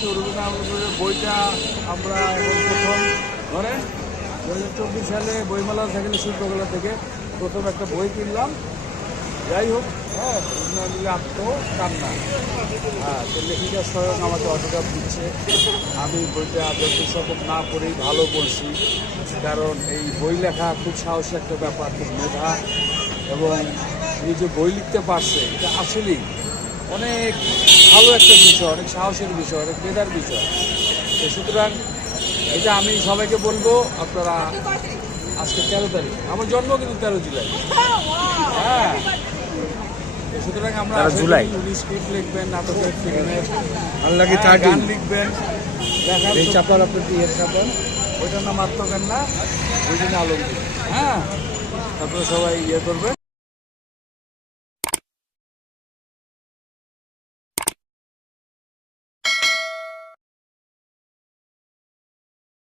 হচ্ছে রবীন্দ্রনাথের বইটা আমরা এখন প্রথম, ধরেন দু হাজার চব্বিশ সালে বইমেলা সেখানে শিল্পকলা থেকে প্রথম একটা বই কিনলাম। যাই হোক হ্যাঁ আত্ম কান্না হ্যাঁ তো লেখিকা স্বয়ং আমাকে অটোগ্রাফ দিচ্ছে। আমি বইটা যত সকল না পড়েই ভালো বলছি কারণ এই বই লেখা খুব সাহসী একটা ব্যাপার, খুব মেধা। এবং এই যে বই লিখতে পারছে, এটা আসলেই অনেক ভালো একটা বিষয় অনেক সাহসের বিষয় অনেক মেধার বিষয়। তো সুতরাং এটা আমি সবাইকে বলব আপনারা আজকে তেরো তারিখ। আমার জন্ম কিন্তু তেরো জুলাই। হ্যাঁ। সুতরাং আমরা 13 আশা করি জুলাই। উনি স্ক্রিপ্ট লিখবেন নাটকের ফিল্মের আল্লাহ কি হ্যাঁ, গান লিখবেন। দেখার এই চাপার আপনার এর চাপার ওইটার নাম আত্মকান্না ওই দিন আলমগীর। হ্যাঁ। তারপরে সবাই ইয়ে করবে